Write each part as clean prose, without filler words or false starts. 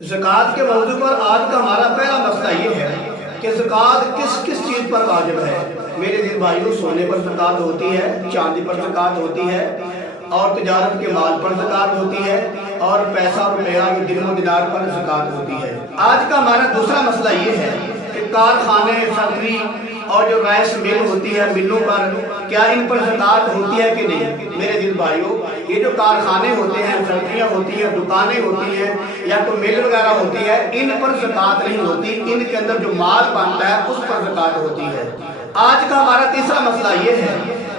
زکوٰۃ کے موضوع پر آج کا ہمارا پہلا مسئلہ یہ ہے کہ زکوٰۃ کس کس چیز پر واجب ہے۔ میرے دین بھائیوں، سونے پر زکوٰۃ ہوتی ہے، چاندی پر زکوٰۃ ہوتی ہے، اور تجارت کے مال پر زکوٰۃ ہوتی ہے، اور پیسہ روپیہ درہم و دینار پر زکوٰۃ ہوتی ہے۔ آج کا ہمارا دوسرا مسئلہ یہ ہے کہ کارخانے، فیکٹری اور جو رائس مل ہوتی ہے، ملوں پر کیا ان پر زکوٰۃ ہوتی ہے کہ نہیں۔ میرے دین بھائیوں، یہ جو کارخانے ہوتے ہیں، فیکٹریاں ہوتی ہیں، دکانیں ہوتی ہیں یا کوئی مل وغیرہ ہوتی ہے، ان پر زکوٰۃ نہیں ہوتی۔ ان کے اندر جو مال بنتا ہے اس پر زکوٰۃ ہوتی ہے۔ آج کا ہمارا تیسرا مسئلہ یہ ہے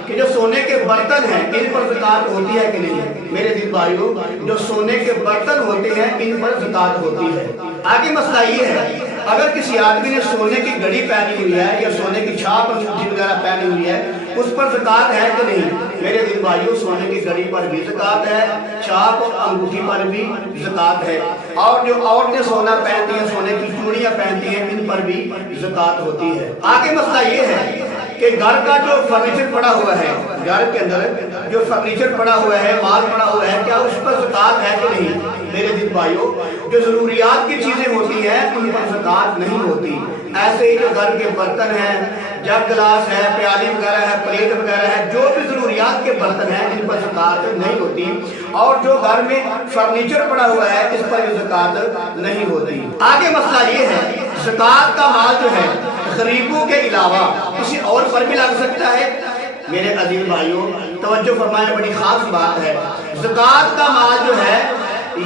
کہ جو سونے کے برتن ہیں ان پر زکوٰۃ ہوتی ہے کہ نہیں۔ میرے دین بھائیوں، جو سونے کے برتن ہوتے ہیں ان پر زکوٰۃ ہوتی ہے۔ آگے مسئلہ یہ ہے، اگر کسی آدمی نے سونے کی گھڑی پہنی ہوئی ہے یا سونے کی چھاپ انگوٹھی وغیرہ پہنی ہوئی ہے، اس پر زکوٰۃ ہے کہ نہیں۔ میرے دین بھائیوں، سونے کی گھڑی پر بھی زکوٰۃ ہے، چھاپ اور انگوٹھی پر بھی زکوٰۃ ہے، اور جو عورتیں سونا پہنتی ہیں، سونے کی چوڑیاں پہنتی ہیں، ان پر بھی زکوٰۃ ہوتی ہے۔ آگے مسئلہ یہ ہے کہ گھر کا جو فرنیچر پڑا ہوا ہے، گھر کے اندر جو فرنیچر پڑا ہوا ہے، مال پڑا ہوا ہے، کیا اس پر زکوٰۃ ہے کہ نہیں۔ میرے دین بھائیوں، جو ضروریات کی چیزیں ہوتی ہیں ان پر زکوٰۃ نہیں ہوتی۔ ایسے ہی جو گھر کے برتن ہیں، جگ گلاس ہے، پیالی وغیرہ ہے، پلیٹ وغیرہ ہے، جو بھی ضروریات کے برتن ہیں ان پر زکوٰۃ نہیں ہوتی۔ اور جو گھر میں فرنیچر پڑا ہوا ہے اس پر بھی زکوٰۃ نہیں ہوتی۔ آگے مسئلہ یہ ہے، زکوٰۃ کا مال جو ہے غریبوں کے علاوہ کسی اور پر بھی لگ سکتا ہے۔ میرے عزیز بھائیوں، توجہ فرمائیں، بڑی خاص بات ہے۔ زکوٰۃ کا مال جو ہے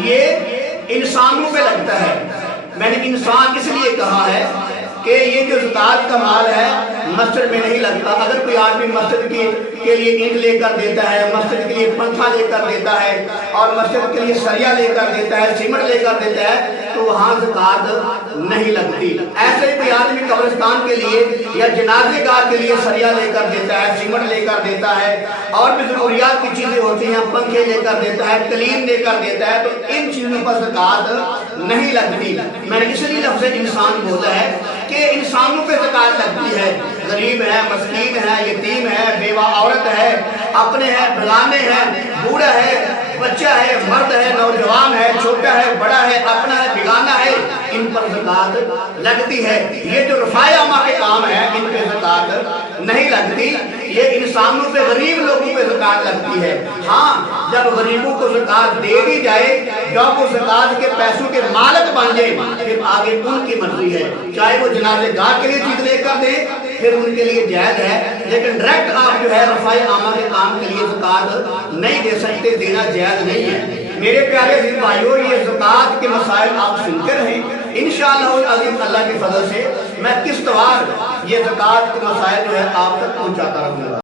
یہ انسانوں پہ لگتا ہے۔ میں نے انسان اس لیے کہا ہے کہ یہ جو زکوٰۃ کا مال ہے مسجد میں نہیں لگتا۔ اگر کوئی آدمی مسجد کے لیے اینٹ لے کر دیتا ہے، مسجد کے لیے پنکھا لے کر دیتا ہے، اور مسجد کے لیے سریا لے کر دیتا ہے، سیمنٹ لے کر دیتا ہے، تو وہاں زکوٰۃ نہیں لگتی۔ ایسے ہی کوئی آدمی قبرستان کے لیے یا جنازے گاہ کے لیے سریا لے کر دیتا ہے، سیمنٹ لے کر دیتا ہے، اور بھی ضروریات کی چیزیں ہوتی ہیں، پنکھے لے کر دیتا ہے، قلیم لے کر دیتا ہے، تو ان چیزوں پر زکوٰۃ نہیں لگتی۔ میں نے اس لیے لفظ انسان بولا ہے کہ انسانوں پہ زکوٰۃ لگتی ہے۔ غریب ہے، مسکین ہے، یتیم ہے، بیوہ عورت ہے، اپنے ہیں، بغانے ہیں، بوڑھا ہے، بچہ ہے، مرد ہے، نوجوان ہے، چھوٹا ہے، بڑا ہے، اپنا ہے، بیگانہ ہے، ان پر زکوٰۃ لگتی ہے۔ یہ جو رفاع عامہ کے کام ہیں ان پہ زکوٰۃ نہیں لگتی۔ یہ انسانوں پہ، غریب لوگوں پہ زکوٰۃ لگتی ہے۔ ہاں، جب غریبوں کو زکوٰۃ دے دی جائے، جب وہ زکوٰۃ کے پیسوں کے مالک بن جائے، پھر آگے ان کی مرضی ہے، چاہے وہ جنازے گاہ کے لیے چیز لے کر دیں، پھر ان کے لیے جائز ہے، لیکن ڈائریکٹ آپ جو ہے رفاع عامہ کے کام کے لیے زکوٰۃ نہیں دے سکتے، دینا جائز نہیں ہے۔ میرے پیارے دین بھائیوں، یہ زکوٰۃ کے مسائل آپ سنتے رہیں، انشاءاللہ العظیم اللہ کے فضل سے میں قسط وار یہ زکوٰۃ کے مسائل جو ہے آپ تک پہنچاتا رہوں گا۔